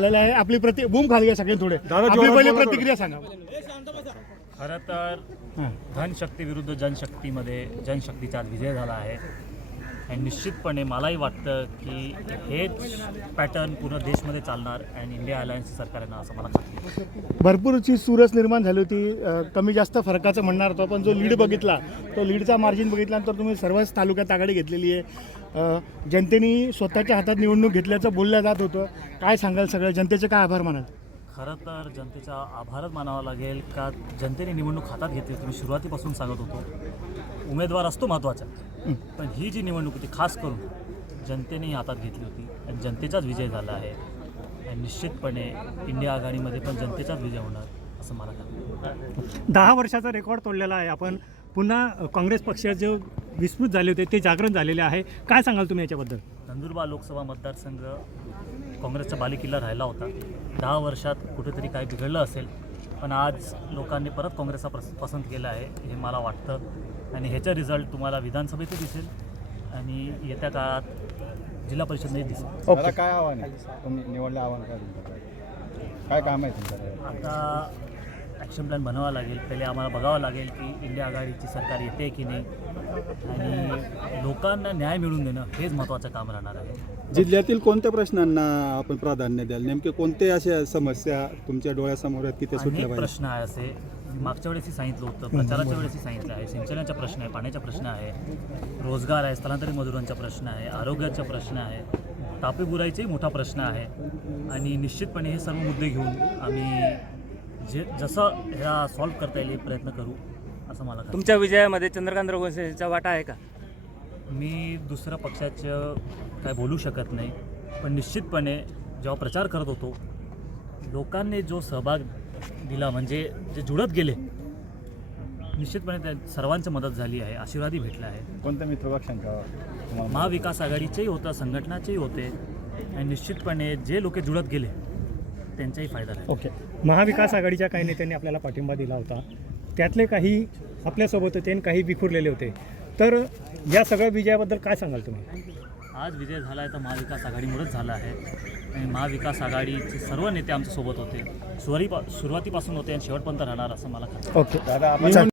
आहे आपली प्रति बूम खाली घ्या सगळे थोडे पहिली प्रतिक्रिया सांगा खरं तर धनशक्ती विरुद्ध जनशक्तीमध्ये जनशक्तीचा विजय झाला आहे आणि निश्चितपणे मलाही वाटतं की हेच पॅटर्न पूर्ण देशमध्ये चालणार अँड इंडिया अलायन्स सरकारनं असं मला भरपूरची सुरस निर्माण झाली होती कमी जास्त फरकाचं म्हणणार होतो पण जो लीड बघितला तो लीडचा मार्जिन बघितल्यानंतर तुम्ही सर्वच तालुक्यात आघाडी घेतलेली आहे जनतेने स्वतःच्या हातात निवडणूक घेतल्याचं बोललं जात होतं काय सांगाल सगळं जनतेचे काय आभार मानाल खरं तर जनतेचा आभारच मानावा लागेल का जनतेने निवडणूक हातात घेतली तुम्ही सुरुवातीपासून सांगत होतो उमेदवार असतो महत्त्वाचा पण ही जी निवडणूक होती खास करून जनतेने हातात घेतली होती आणि जनतेचाच विजय झाला आहे आणि निश्चितपणे इंडिया आघाडीमध्ये पण जनतेचाच विजय होणार असं मला वाटतं दहा वर्षाचा रेकॉर्ड तोडलेला आहे आपण पुन्हा काँग्रेस पक्ष जे विस्मृत झाले होते ते जागरण झालेले आहे काय सांगाल तुम्ही याच्याबद्दल नंदुरबार लोकसभा मतदारसंघ काँग्रेसचा बालेकिल्ला राहिला होता दहा वर्षात कुठेतरी काय बिघडलं असेल पण आज लोकांनी परत काँग्रेसचा प्रस पसंत केला आहे हे मला वाटतं आणि ह्याचा रिझल्ट तुम्हाला विधानसभेतही दिसेल आणि येत्या काळात जिल्हा परिषदने दिसेल मला काय आव्हान आहे तुम्ही निवडलं आव्हान काय काय काम आहे आता ॲक्शन प्लॅन बनवावा लागेल पहिले आम्हाला बघावं लागेल की इंडिया आघाडीची सरकार येते की नाही आणि लोकांना न्याय मिळवून देणं हेच महत्त्वाचं काम राहणार आहे जिल्ह्यातील कोणत्या प्रश्नांना आपण प्राधान्य द्याल नेमके कोणते अशा समस्या तुमच्या डोळ्यासमोर आहेत की त्या सुटल्या पाहिजे प्रश्न आहे असे मागच्या वेळेसही सांगितलं होतं प्रचाराच्या वेळेस सांगितलं आहे सिंचनाचा प्रश्न आहे पाण्याचा प्रश्न आहे रोजगार आहे स्थलांतरित मजुरांचा प्रश्न आहे आरोग्याचा प्रश्न आहे तापी मोठा प्रश्न आहे आणि निश्चितपणे हे सर्व मुद्दे घेऊन आम्ही जे जसं ह्या सॉल्व्ह करता येईल प्रयत्न करू असं मला तुमच्या विजयामध्ये चंद्रकांत रघुवंशी वाटा आहे का मी दुसऱ्या पक्षाचं काय बोलू शकत नाही पण निश्चितपणे जेव्हा प्रचार करत होतो लोकांनी जो सहभाग दिला म्हणजे जे जुळत गेले निश्चितपणे त्या सर्वांची मदत झाली आहे आशीर्वादी भेटला आहे कोणत्या मित्रपक्षांचा महाविकास आघाडीचेही होतं संघटनाचेही होते आणि निश्चितपणे जे लोक जुळत गेले त्यांचाही फायदा झाला ओके महाविकास आघाडीच्या काही नेत्यांनी आपल्याला पाठिंबा दिला होता त्यातले काही आपल्यासोबत होते आणि काही विखुरलेले होते तर या सगळ्या विजयाबद्दल काय सांगाल तुम्ही आज विजय झाला आहे तर महाविकास आघाडीमुळेच झाला आहे आणि महाविकास आघाडीचे सर्व नेते आमच्यासोबत होते सुरुवाती सुरुवातीपासून होते आणि शेवटपर्यंत राहणार असं मला ओके दादा